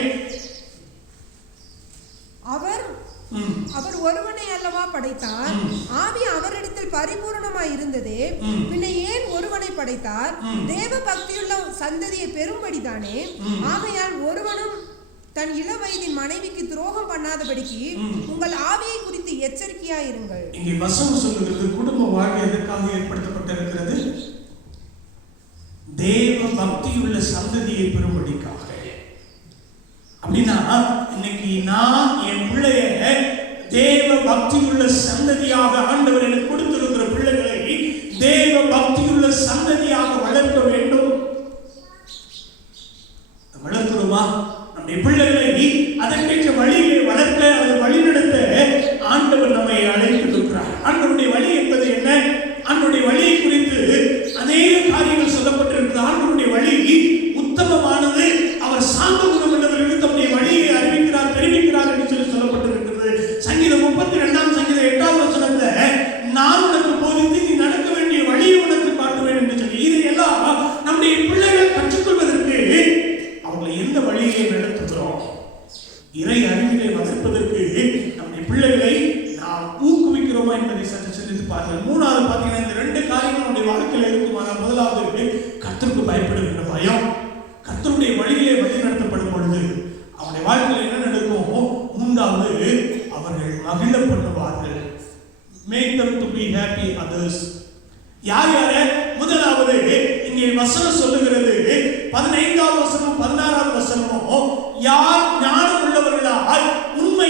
அவர் ஒருவனை அல்லவா படைத்தார், ஆவி அவரிடத்தில் பரிபூரணமாய் இருந்தது, பின்ன ஏன் ஒருவனை படைத்தார்? தேவ பக்தியுள்ள சந்ததியை பெரும்படிதானே. ஆகையால் ஒருவனும் தன் இள வயதின் மனைவிக்கு துரோகம் பண்ணாதபடிக்கு உங்கள் ஆவியை குறித்து எச்சரிக்கையா இருங்கள். இங்கே வசனம் சொல்லுகிறது, குடும்ப வாழ்க்கை எதற்காக ஏற்படுத்தப்பட்டிருக்கிறது? தேவ பக்தியுள்ள சந்ததியை பெரும்படிக்காக. அப்படின்னா இன்னைக்கு நான் என் பிள்ளைய தேவ பக்தியுள்ள சந்ததியாக ஆண்டவர் எனக்கு கொடுத்திருக்கிற பிள்ளைகளை தேவ பக்தியுள்ள சந்ததியாக வளர்க்க வேண்டும். வளர்க்கிறோமா? நம்முடைய பிள்ளைகளை அதற்கேற்ற வழியிலே வளர்க்க அல்லது வழிநடத்த ஆண்டவர் நம்மை அழைத்திருக்கிறார். ஆண்டவருடைய வழி என்பது என்ன? ஆண்டவருடைய வழியை குறித்து அநேக காரியங்கள் சொல்லப்பட்டிருக்கிறது. ஆண்டவருடைய வழி உத்தமமானது, அவர் சாந்த குணம் உள்ளவர்களுக்கு தம்முடைய வழியை அறிவிக்கிறார், தெரிவிக்கிறார் என்று சொல்லி சொல்லப்பட்டிருக்கிறது. சங்கீதம் 32ஆம் சங்கீதம் 8ஆவது வசனத்துல, நான் உனக்கு போதித்து நீ நடக்க வேண்டிய வழியை உனக்கு காட்டுவேன் என்று சொல்லி, இதையெல்லாம் நம்முடைய பிள்ளைகள் கற்றுக்கொள்வதற்கு அவங்களை எந்த வழியிலே நடத்துகிறோம்? இறை அறிவிலை வளர்ப்பதற்கு நம்முடைய பிள்ளைகளை நாம் ஊக்குவிக்கிறோமா என்பதை சற்று சிந்தித்து பாருங்கள். 3வது பார்த்தீங்கன்னா, இந்த 2 காரியங்கள் நம்முடைய வாழ்க்கையில் இருக்குமானால், முதலாவது கர்த்தருக்கு பயப்படுகின்ற பயம். கர்த்தருடைய வழியிலே வழி நடத்தப்படும் பொழுது அவருடைய வாழ்க்கையில் என்ன நடக்கும்? 3வது அவர்கள் மகிழ பண்ணுவார்கள். Make them to be happy others. யார் யார? முதலாவது இங்கே வசனம் சொல்லுகிறது, 15ஆவது வசனம் 16ஆவது வசனமோ, யார் ஞானம் உள்ளவர்களாய் உண்மை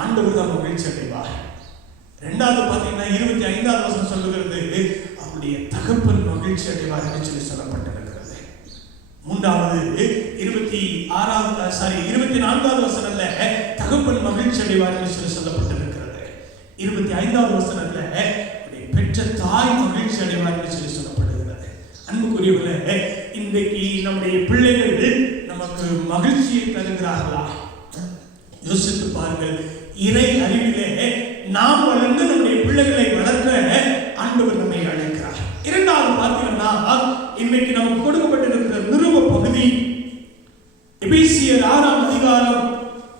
ஆண்டவர் தான் மகிழ்ச்சி அடைவார். இரண்டாவது பார்த்தீங்கன்னா 25வது வசனம் சொல்லுகிறது அவருடைய தகப்பன் மகிழ்ச்சி அடைவார் என்று சொல்லி சொல்லப்பட்டிருக்கிறது. மூன்றாவது 24வது வசனத்துல தகப்பன் மகிழ்ச்சி அடைவார் என்று சொல்லி சொல்லப்பட்டிருக்கிறது. 25வது வசனத்துல பெற்ற தாய் மகிழ்ச்சி அடைவார் என்று சொல்லி சொல்லப்படுகிறது. அன்புக்குரியவர்களே, இன்றைக்கு நம்முடைய பிள்ளைகள் நமக்கு மகிழ்ச்சியை தருகிறார்களா? யோசித்து பாருங்கள். இறை அறிவிலே நாம் வளர்ந்து நம்முடைய பிள்ளைகளை வளர்க்க ஆண்டவர் நம்மை அழைக்கிறார். இரண்டாவது பார்த்தீங்கன்னா இன்றைக்கு நமக்கு கொடுக்கப்பட்டிருக்கிற நிருப பகுதி எபேசியர் 6ஆம் அதிகாரம்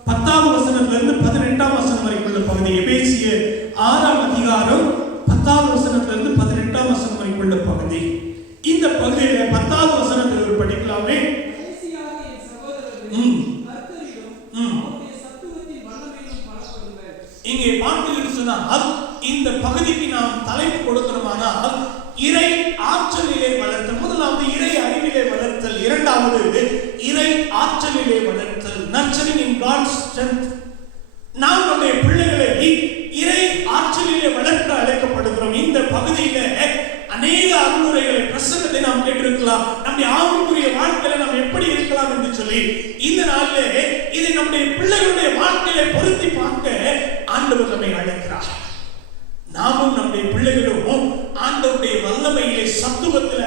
10வது வசனத்திலிருந்து 18ஆம் வசனம் வரைக்குள்ள பகுதி. எபேசியர் 6ஆம் அதிகாரம் 10வது வசனத்திலிருந்து 18ஆம் வசனம் வரைக்குள்ள பகுதி. இந்த பகுதியில 10வது வசனத்தில் படிக்கலாமே. இங்கே பார்த்தீங்கன்னு சொன்னால் இந்த பகுதிக்கு நாம் தலைப்பு கொடுக்கிறோமானால் இறை ஆற்றலிலே வளர்த்தல். முதலாவது இறை அறிவிலே வளர்த்தல், இரண்டாவது இறை ஆற்றலிலே வளர்த்தல், நர்ச்சரிங் இன் காட்ஸ் ஸ்ட்ரெங்த். நாம் நம்முடைய பிள்ளைகளை இறை ஆற்றலிலே வளர்க்க அழைக்கப்படுகிறோம். இந்த பகுதியில அநேக அறிவுரைகளை பிரசங்கத்தை நாம் கேட்டிருக்கலாம். நம்முடைய ஆவிக்குரிய வாழ்க்கையில நாம் எப்படி இருக்கலாம் என்று சொல்லி இந்த நாளிலே இதை நம்முடைய பிள்ளைகளுடைய வாழ்க்கையில பொருத்தி பார்க்க ஆண்டவர் நம்மை அழைக்கிறார். நாமும் நம்முடைய பிள்ளைகளும் ஆண்டவருடைய வல்லமையிலே சத்துவத்தில்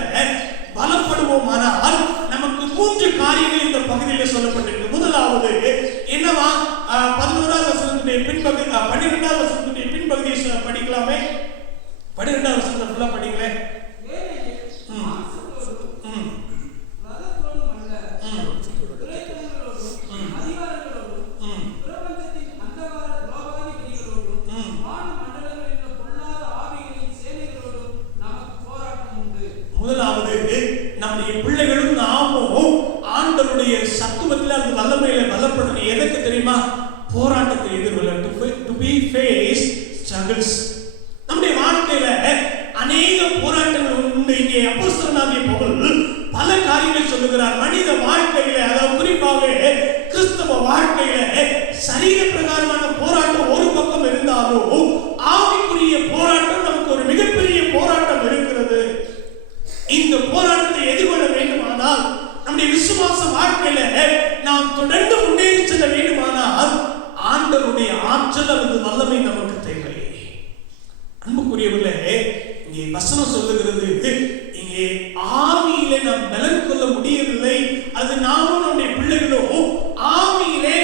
பலப்படுவோமானால் நமக்கு 3 காரியங்கள் இந்த பகுதியில் சொல்லப்பட்டிருக்கு. முதலாவது என்னவா? 11வது வசனத்துடைய பின்பகுதி 12வது வசனத்துடைய பின்பகுதியை படிக்கலாமே. 12வது வசனத்தை ஃபுல்லா படிங்களே. முதலாவது நம்முடைய பிள்ளைகளும் நாமும் ஆண்டவருடைய சத்துவத்தில் அந்த வல்லமையில பலப்படணும். எதற்கு தெரியுமா? போராட்டத்தை எதிர்கொள்ள. to be face struggles. நம்முடைய வாழ்க்கையில அநேக போராட்டங்கள் உண்டு. இங்கே அப்போஸ்தலனாகிய பவுல் பல காரியங்கள் சொல்லுகிறார். மனித வாழ்க்கையில, அதாவது குறிப்பாக கிறிஸ்தவ வாழ்க்கையில சரீர பிரகாரமான போராட்டம் ஒரு பக்கம் இருந்தாலும் ஆவிக்குரிய போராட்டம் நமக்கு ஒரு மிகப்பெரிய போராட்டம் இருக்கிறது. இந்த போராட்டத்தை எதிர்கொள்ள வேண்டுமானால், நம்முடைய விசுவாச வாழ்க்கையில நாம் தொடர்ந்து முன்னேறி செல்ல வேண்டுமானால் ஆண்டவருடைய ஆற்றல் அல்லது வல்லமை நமக்கு தேவை. அன்புக்குரியவர்களே, இங்கே வசனம் சொல்லுகிறது, இங்கே ஆவியிலே நாம் பலன் கொள்ள முடியவில்லை. அது நாமும் நம்முடைய பிள்ளைகளும் ஆவியிலே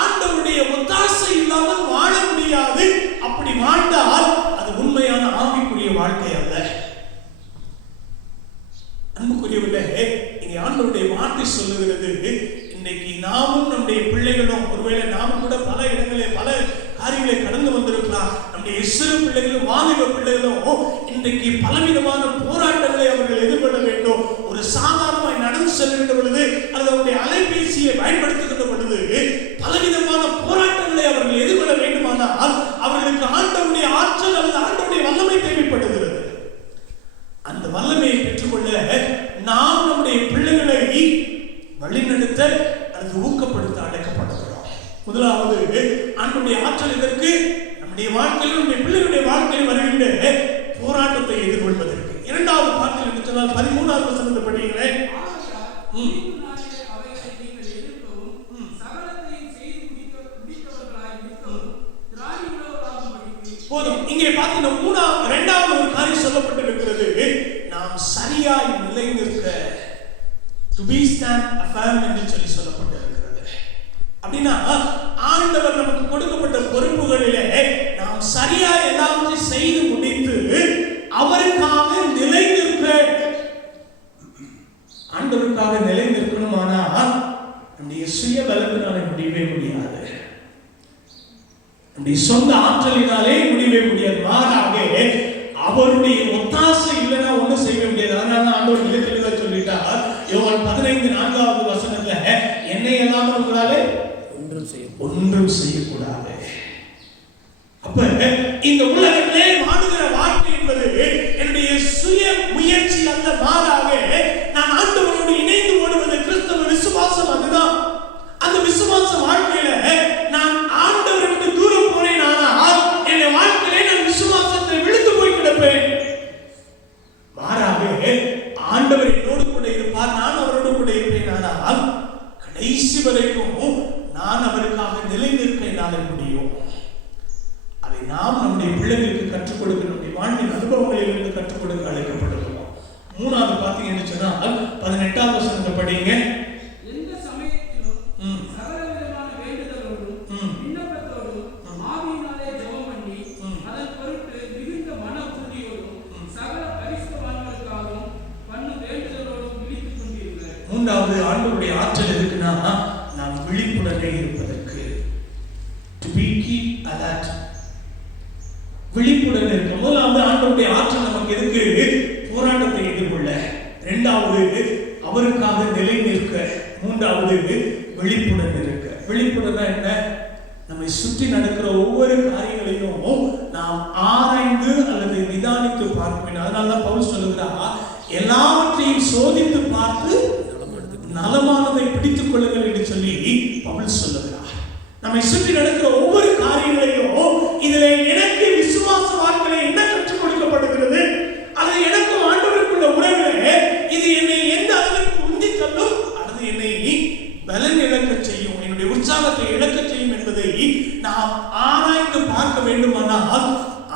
ஆண்டவருடைய ஒத்தாசை இல்லாமல் வாழ முடியாது. அப்படி வாழ்ந்தால் அது உண்மையான ஆவிக்குரிய வாழ்க்கை அல்ல. அன்புக்குரியவர்களே, இங்கே ஆண்டவருடைய வார்த்தை சொல்லுகிறது, இன்னைக்கு நாமும் நம்முடைய பிள்ளைகளும், ஒருவேளை நாமும் கூட பல இடங்களில் பல காரியங்களை கடந்து வந்திருக்கலாம். நம்முடைய இஸ்ரவேல் பிள்ளைகளும் வாலிப பிள்ளைகளும் இன்றைக்கு பலவிதமான போராட்டங்களை அவர்கள் எதிர்கொள்ள வேண்டும். ஒரு சாதாரணமாய் நடந்து செல்கின்ற பொழுது அல்லது அவருடைய அலைபேசியை பயன்படுத்துகின்ற பொழுது பலவிதமான போராட்டங்களை அவர்கள் எதிர்கொள்ள வேண்டுமானால் அவர்களுக்கு ஆண்டவருடைய ஆற்றல் அல்லது ஆண்டவருடைய வல்லமை தேவைப்படுகிறது. அந்த வல்லமையை பெற்றுக்கொள்ள நாம் நம்முடைய பிள்ளைகளை வழிநடத்த அல்லது ஊக்கப்படுத்த அழைக்கப்படுகிறோம். முதலாவது ஆண்டவருடைய ஆற்றல் இதற்கு நம்முடைய வாழ்க்கையில் நம்முடைய பிள்ளைகளுடைய வாழ்க்கையில் வருகின்ற போராட்டத்தை எதிர்கொள்வதற்கு. இரண்டாவது பாடத்தில் என்று சொன்னால் 13வது வசனத்தை படிக்கிறேன். போதும். இங்கே பார்த்தீங்கன்னா இரண்டாவது ஒரு காரியம் சொல்லப்பட்டிருக்கிறது. நாம் சரியாய் நிலை நிற்க, to be stand firm என்று சொல்லி சொல்லப்பட்டிருக்கிறது. அப்படின்னா ஆண்டவர் நமக்கு கொடுக்கப்பட்ட பொறுப்புகளிலே நாம் சரியாய் எல்லாவற்றையும் செய்து முடித்து அவருக்காக நிலை நிற்க, ஆண்டவருக்காக நிலை நிற்கணுமானால் நம்முடைய சுய பலத்தினாலே முடியவே முடியாது. நம்முடைய சொந்த ஆற்றலினாலே முடியவே முடியாது. மாறாக அவருடைய ஒத்தாசை இல்லைன்னா ஒன்றும் செய்ய முடியாது. அதனால ஆண்டவர் மிக தெளிவாக சொல்லிட்டார். யோவான் 15:4 வசனத்துல, என்னை இல்லாமல் உங்களாலே ஒன்றும் செய்யக்கூடாது. அப்ப இந்த உலகத்திலே வாழுகிற வாழ்க்கை என்பது என்னுடைய சுய முயற்சி அல்ல. மாறாக நான் ஆண்டவரோடு இணைந்து ஓடுவது கிறிஸ்தவ விசுவாசம். அதுதான் அந்த விசுவாச வாழ்க்கையில நான் ஆண்டவரை விட்டு தூரம் என்னால் முடியும். அதை நாம் நம்முடைய பிள்ளைகளுக்கு கற்றுக் கொடுக்க, நம்முடைய வாழ்வின் அனுபவங்களிலிருந்து கற்றுக் கொடுக்க அழைக்கப்படுகிறோம். மூணாவது பார்த்தீங்கன்னு சொன்னால் 18ஆம் வசனத்தை படிங்க. எந்த சமயத்திலும் சகல விதமான வேண்டுதலோடும் விண்ணப்பத்தோடும் ஆவியினாலே ஜெபம் பண்ணி அதன் பொருட்டு மிகுந்த மன உறுதியோடும் சகல பரிசுத்தவான்களுக்காகவும் பண்ணும் வேண்டுதலோடும் விழித்துக் கொண்டிருங்கள். மூன்றாவது ஆண்டவருடைய ஆற்றல் எதுக்குன்னா நாம் விழிப்புடனே இருப்பதற்கு. To be keep alert. விழிப்புடன் இருக்க. முதலாவது ஆண்டவருடைய ஆற்றல் நமக்கு எதுக்கு? போராட்டத்தை எதிர்கொள்ள. இரண்டாவது அவருக்காக நிலை நிற்க. மூன்றாவது விழிப்புடன் இருக்க. விழிப்புடன் என்ன? நம்மை சுற்றி நடக்கிற ஒவ்வொரு காரியங்களையும் நாம் ஆராய்ந்து அல்லது நிதானித்து பார்க்க வேண்டும். அதனாலதான் பவுல் சொல்லுகிறார், எல்லாவற்றையும் சோதித்து பார்த்து நலமானதை பிடித்துக் கொள்ளுங்கள் என்று சொல்லி பவுல் சொல்லுகிறார். நம்மை சுற்றி நடக்கிற ஒவ்வொரு காரியங்களையும் இதிலே எனக்கு விசுவாச வாழ்க்கையில என்ன கற்றுக் கொடுக்கப்படுகிறது, அல்லது எனக்கும் ஆண்டவருக்குள்ள உறவிலே இது என்னை எந்த அளவுக்கு உந்தி தள்ளும் அல்லது என்னை பலன் இழக்க செய்யும், என்னுடைய உற்சாகத்தை இழக்க செய்யும் என்பதை நாம் ஆராய்ந்து பார்க்க வேண்டுமானால்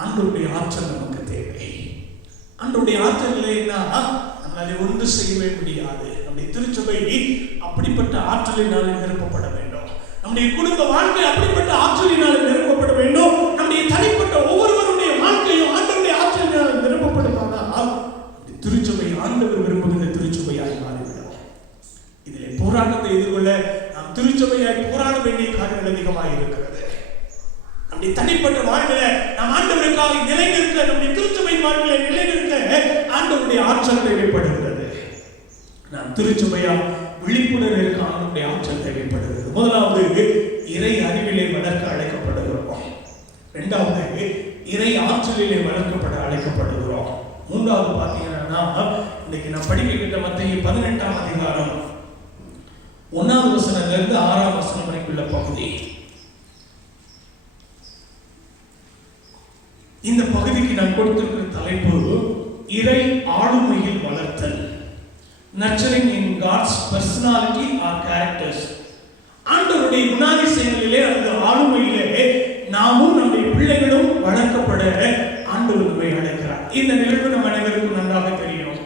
ஆண்டவருடைய ஆற்றல் நமக்கு தேவை. ஆண்டவருடைய ஆற்றல் இல்லைன்னா நம்மளால ஒன்று செய்யவே முடியாது. நம்முடைய திருச்சபை அப்படிப்பட்ட ஆற்றலினால் நிரப்பப்பட வேண்டும். நம்முடைய குடும்ப வாழ்க்கை அப்படிப்பட்ட ஆற்றலினால் நிரப்பப்பட வேண்டும். நம்முடைய தனிப்பட்ட ஒவ்வொருவருடைய வாழ்க்கையும் ஆண்டவருடைய ஆற்றலினால் நிரப்பப்படுமானால் திருச்சபை ஆண்டவர் விரும்புகிற திருச்சபையாய் மாறிவிடும். இதிலே போராட்டத்தை எதிர்கொள்ள நாம் திருச்சபையாய் போராட வேண்டிய காரியங்கள் அதிகமாக இருக்கிறது. நம்முடைய தனிப்பட்ட வாழ்க்கையில நாம் ஆண்டவருக்காக நிலை நிற்க, நம்முடைய திருச்சபை வாழ்க்கையில நிலை நிற்க ஆண்டவருடைய ஆற்றல் தேவைப்படுகிறது. நாம் திருச்சபையா விழிப்புடன் இருக்க ஆண்டவருடைய ஆற்றல் தேவைப்படுகிறது. முதலாவது இறை அறிவிலே வளர்க்க அழைக்கப்படுகிறோம். இரண்டாவது இறை ஆற்றலிலே வளர்க்கப்பட அழைக்கப்படுகிறோம். மூன்றாவது பார்த்தீங்கன்னா இன்னைக்கு நான் படிக்கின்ற மத்தேயு 18ஆம் அதிகாரம் 1ஆம் வசனத்திலிருந்து 6ஆம் வசனம் வரைக்குள்ள பகுதி. இந்த பகுதிக்கு நான் கொடுத்திருக்கிற தலைப்பு இறை ஆளுமையில் வளர்த்தல். Nurturing in God's personality or characters. ஆண்டவருடைய குணாதிசயங்களிலே அல்லது ஆளுமையிலே நாமும் நம்முடைய பிள்ளைகளும் வளர்க்கப்பட ஆண்டவர் நம்மை அழைக்கிறார். இந்த நிகழ்வு நம் அனைவருக்கும் நன்றாக தெரியும்.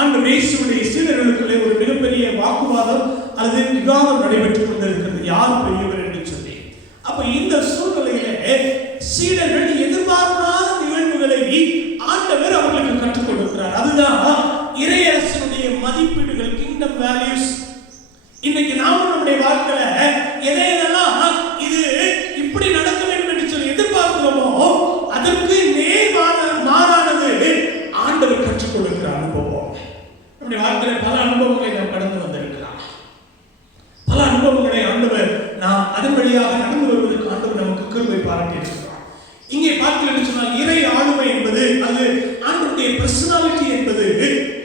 ஆண்டவர் இயேசுவுடைய சீடர்களுக்குள்ளே ஒரு மிகப்பெரிய வாக்குவாதம் அல்லது விவாதம் நடைபெற்றுக் கொண்டிருக்கிறது, யார் பெரியவர் என்று சொல்லி. அப்ப இந்த சூழ்நிலையிலே சீடர்கள் எதிர்பார்க்காத நிகழ்வுகளை ஆண்டவர் அவர்களுக்கு கற்றுக் கொடுக்கிறார். அதுதான் இறையரசனுடைய மதிப்பீடுகள், கிங்டம் வேல்யூஸ். இன்னைக்கு நாமும் நம்முடைய வாழ்க்கையில எதையெல்லாம் இது இப்படி நடக்க வேண்டும் என்று சொல்லி எதிர்பார்க்கிறோமோ அதற்கு மாறானது ஆண்டவர் கற்றுக் கொடுக்கிற அனுபவம். நம்முடைய வாழ்க்கையில பல அனுபவங்களை நாம் கடந்து வந்திருக்கலாம். பல அனுபவங்களை ஆண்டவர் நாம் அதன் வழியாக நடந்து வருவதற்கு ஆண்டவர் நமக்கு கிருபை பாராட்டி இருக்கிறார். இங்கே பார்க்கிறேன் சொன்னால் இறை ஆளுமை என்பது அது ஆண்டவருடைய பர்சனாலிட்டி என்பது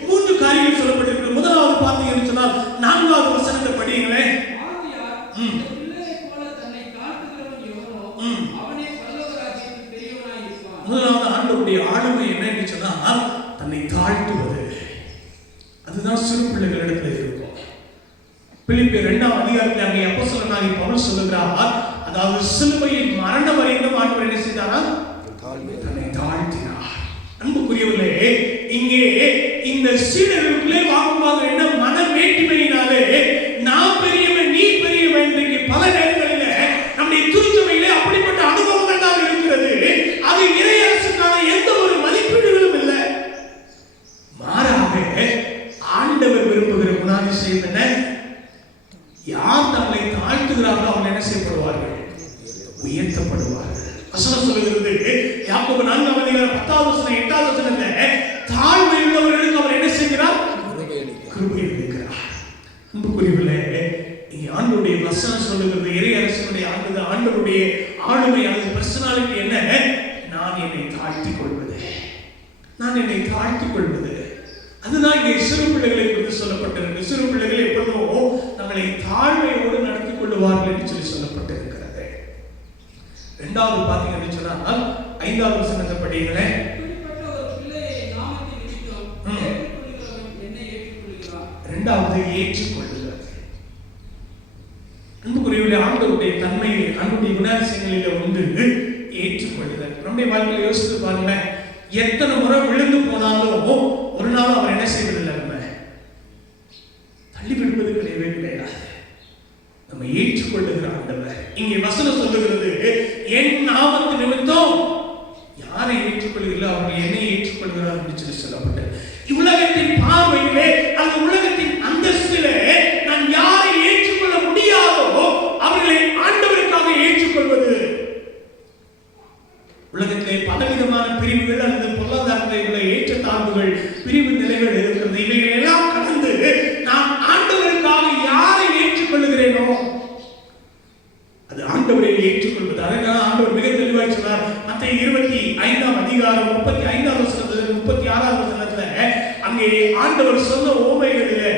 மூன்று காரியங்கள் சொல்லப்பட்டிருக்கு. முதலாவது பார்த்தீங்கன்னு சொன்னால் 4ஆவது வசனத்தை படியுங்களே. முதலாவது ஆண்டவருடைய ஆளுமை என்ன என்று சொன்னால் தன்னை தாழ்த்துவது. அதுதான் சிறு பிள்ளைகளிடத்தில் இருக்கும். பிலிப்பியர் 2ஆம் அதிகாரத்தில் அங்கே அப்போஸ்தலனாகிய பவுல் சொல்லுகிறார், அதாவது சிலுவையின் மரணம் வரைக்கும் ஆண்டவர் என்ன செய்தாரா? தன்னை தாழ்த்தினார். அன்புக்குரியவர்களே, இங்கே இந்த சீடர்களுக்குள்ளே வாக்குவாதம் என்ன? மன வேற்றுமையினாலே நான் பெரியவன் நீ பெரியவன். இன்றைக்கு பல நேரங்களிலே நம்முடைய திருச்சபையிலே அப்படிப்பட்ட அனுபவங்கள் தான் இருக்கிறது. அது இறையரசுக்கான எந்த ஒரு மதிப்பீடுகளும் இல்லை. மாறாக ஆண்டவர் விரும்புகிற குணாதிசயம் என்ன? யார் தங்களை தாழ்த்துகிறார்களோ அவங்க என்ன செய்யப்படுவார்கள்? உயர்த்தப்படுவார்கள். வசனம் சொல்லுகிறது, யாக்கோபு 4ஆம் அதிகாரம் 10ஆவது வசனம் 8ஆவது வசனத்துல தாழ்மை உள்ளவர்களுக்கு அவர் என்ன செய்கிறார்? கிருபை அளிக்கிறார். அன்புக்குரியவர்களே, இங்கே ஆண்டவருடைய வசனம் சொல்லுகிறது இறையரசனுடைய ஆண்டவருடைய ஆளுமை அல்லது பர்சனாலிட்டி என்ன? நான் என்னை தாழ்த்திக் கொள்வது. நான் என்னை தாழ்த்திக் கொள்வது. அதுதான் இங்கே சிறு பிள்ளைகளை குறித்து சொல்லப்பட்டிருக்கு. சிறு பிள்ளைகள் எப்பொழுதும் நம்மளை தாழ்மையோடு நடத்திக் கொள்வார்கள் என்று சொல்லி சொல்லப்பட்டிருக்கிறது. இரண்டாவது பார்த்தீங்கன்னு சொன்னால் 5ஆவது வசனத்தை படியுங்களேன். இரண்டாவது ஏற்றுக்கொள்ளுதல். அன்புக்குரியவர்களே, ஆண்டவர் ஆண்டவருடைய தன்மையை, ஆண்டவருடைய குணாதிசயங்களில வந்து ஏற்றுக்கொள்ளுதல். நம்முடைய வாழ்க்கையில யோசித்து பாருங்க, எத்தனை முறை விழுந்து போனாலும் ஒரு நாள் அவர் என்ன செய்வதில்லை, நம்ம தள்ளி விடுவது கிடையவே கிடையாது. நம்ம ஏற்றுக்கொள்ளுகிற ஆண்டவர். இங்கே வசனம் சொல்லுகிறது, என் நாமத்து நிமித்தம் யாரை ஏற்றுக்கொள்கிறீர்களோ அவர்கள் என்னை ஏற்றுக்கொள்கிறார் என்று சொல்லி சொல்லப்பட்டது. உலகத்தின் பார்வையிலே, அந்த உலகத்தின் அந்தஸ்திலே நான் யாரை ஏற்றுக்கொள்ள முடியாதோ அவர்களை ஆண்டவருக்காக ஏற்றுக்கொள்வது. உலகத்திலே பலவிதமான பிரிவுகள் அல்லது பொருளாதாரத்தில் உள்ள ஏற்றத்தாழ்வுகள், பிரிவு நிலைகள் இருக்கிறது. இவைகள் எல்லாம் கடந்து நான் ஆண்டவருக்காக யாரை ஏற்றுக்கொள்ளுகிறேனோ அது ஆண்டவரை ஏற்றுக்கொள்வது. அதனால ஆண்டவர் மிக தெளிவாக சொன்னார். மத்தேயு 25ஆம் அதிகாரம் 35ஆம் வசனத்துல 36ஆம் வசனத்துல அங்கே ஆண்டவர் சொன்ன ஓமைகளிலே,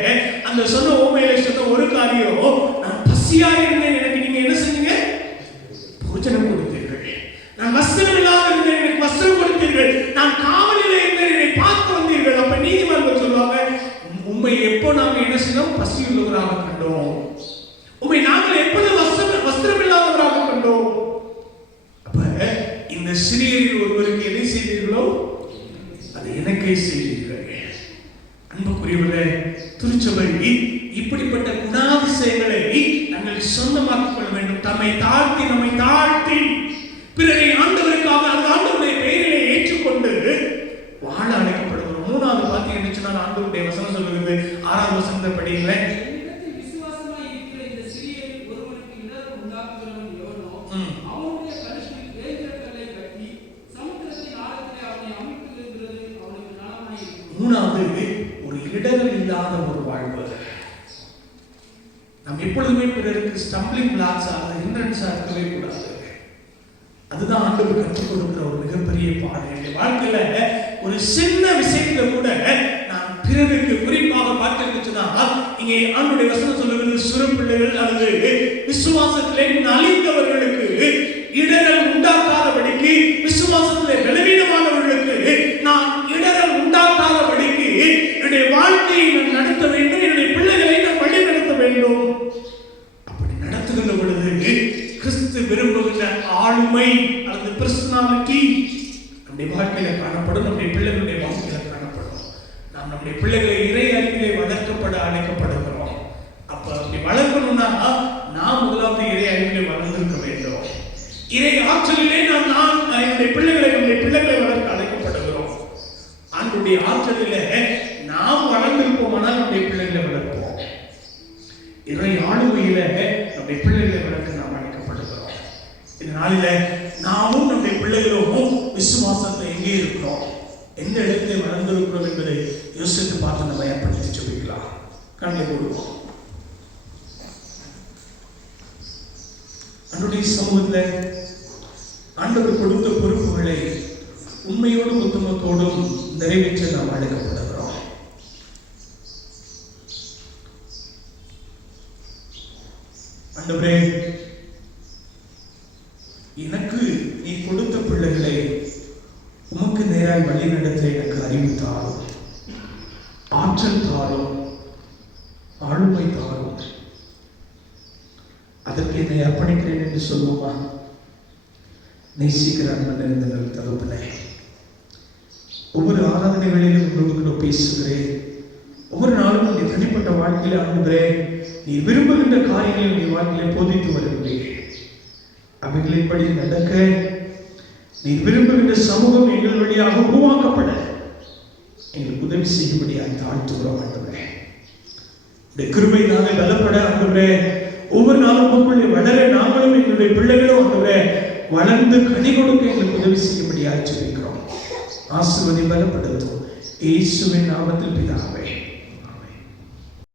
அந்த சொன்ன ஓமையில சொன்ன ஒரு காரியம், நான் பசியா இருந்தேன், எனக்கு நீங்க என்ன செஞ்சீங்க? போஜனம் கொடுத்தீர்கள். நான் வஸ்திரம் இல்லாத இருந்தேன், எனக்கு வஸ்திரம் கொடுத்தீர்கள். நான் காவலில் இருந்தேன், என்னை பார்த்து வந்தீர்கள். அப்ப நீதிமன்றம் சொல்லுவாங்க, உண்மை எப்போ நாங்கள் என்ன செய்தோம்? பசியுள்ளவராக கண்டோம். உண்மை நாங்கள் எப்பொழுது வஸ்திரம் இல்லாதவராக கண்டோம். அப்ப இந்த சிறியரில் ஒருவருக்கு எதை செய்தீர்களோ அது எனக்கே செய்தீர்கள். அன்புக்குரியவர்களே, திருச்சபை இப்படிப்பட்ட குணாதிசயங்களை நாங்கள் சொந்தமாக்கிக் கொள்ள வேண்டும். நம்மை தாழ்த்தி பிறரை ஆண்டவருக்காக அந்த ஆண்டவருடைய பெயரிலே ஏற்றுக்கொண்டு வாழ அழைக்கப்படுகிறோம். மூணாவது பார்த்தீங்கன்னு சொன்னால் ஆண்டவருடைய வசனம் சொல்லுகிறது. 6ஆம் வசனத்தை படிங்களேன். மூணாவது, ஒரு இடர்கள் இல்லாத ஒரு வாழ்வு. நாம் எப்பொழுதுமே பிறருக்கு ஸ்டம்பிளிங் பிளாக்ஸ் ஹிண்ட்ரன்ஸா இருக்கவே கூடாது. அதுதான் ஆண்டவர் கற்றுக் கொடுக்கிற ஒரு மிகப்பெரிய பாடம். என் வாழ்க்கையில ஒரு சின்ன விஷயத்துல கூட நான் பிறருக்கு, குறிப்பாக பார்த்திருந்துச்சுன்னா இங்கே ஆண்டவருடைய வசனம் சொல்லுகிறது, சிறு பிள்ளைகள் அல்லது விசுவாசத்திலே நலிந்தவர்களுக்கு இடர்கள் உண்டாக்காதபடிக்கு, விசுவாசத்திலே பலவீனமானவர்களுக்கு நான் இடர்கள் உண்டாக்காதபடிக்கு என்னுடைய வாழ்க்கையை நான் நடத்த வேண்டும், என்னுடைய பிள்ளைகளை நான் வழி நடத்த வேண்டும். அப்படி நடத்துகின்ற பொழுது கிறிஸ்து விரும்புகின்ற ஆளுமை அல்லது பர்சனாலிட்டி நம்முடைய வாழ்க்கையில காணப்படும், நம்முடைய பிள்ளைகளுடைய வாழ்க்கையில காணப்படும். நாம் நம்முடைய பிள்ளைகளை இறை அறிவிலே வளர்க்கப்பட அழைக்கப்படுகிறோம். அப்ப அப்படி வளர்க்கணும்னா நாம் முதலாவது இறை அறிவிலே வளர்ந்திருக்க வேண்டும். இறை ஆற்றலிலே நாம் என்னுடைய பிள்ளைகளை வளர்க்க அழைக்கப்படுகிறோம். ஆண்டுடைய ஆற்றலிலே நாம் வளர்ந்திருப்போமானால் நம்முடைய பிள்ளைகளை வளர்ப்போம். இறை ஆளுமையில நம்முடைய பிள்ளைகளை வளர்க்க நாம் அழைக்கப்படுகிறோம். இந்த நாளில நாமும் நம்முடைய பிள்ளைகளும் விசுவாசத்தில் எங்கே இருக்கிறோம், எந்த இடத்திலே வளர்ந்திருக்கிறோம் என்பதை யோசித்து பார்த்து நம்ம ஏற்படுத்தி சொல்லிக்கலாம். கண்ணை போடுவோம். அன்றைய சமூகத்தில் ஆண்டவர் கொடுத்த பொறுப்புகளை உண்மையோடும் உத்தமத்தோடும் நிறைவேற்ற நாம் அழைக்கப்படுகிறோம். ஆண்டவரே, எனக்கு நீ கொடுத்த பிள்ளைகளை உமக்கு நேராய் வழி நடத்த எனக்கு அறிவு தாரும், ஆற்றல் தாரும், ஆளுமை தாரும். அதற்கு என்னை அர்ப்பணிக்கிறேன் என்று சொல்லுவோமா? நேசிக்கிற அன்பன் இருந்தவர்கள் தகப்பனே, ஒவ்வொரு ஆராதனைகளிலும் உங்களோடு பேசுகிறேன். ஒவ்வொரு நாளும் உங்களுடைய தனிப்பட்ட வாழ்க்கையில ஆண்டவரே, நீ விரும்புகின்ற காரியங்களை உங்களுடைய வாழ்க்கையில போதித்து வருகிறேன். அவைகளின்படி நடக்க நீ விரும்புகின்ற சமூகம் எங்கள் வழியாக உருவாக்கப்பட எங்களுக்கு உதவி செய்யும்படியாக தாழ்த்துகிறோம் ஆண்டவரே. இந்த கிருபையினாலே பலப்பட ஆண்டவரே, ஒவ்வொரு நாளும் உங்களுடைய வளர நாங்களும் எங்களுடைய பிள்ளைகளும் ஆண்டவரே வளர்ந்து கனி கொடுக்க எங்களுக்கு உதவி செய்யும்படியாக ஜெபிக்கிறோம். ஆசீர்வதி பலப்படுத்தும் இயேசுவின் நாமத்தில் பிதாவே.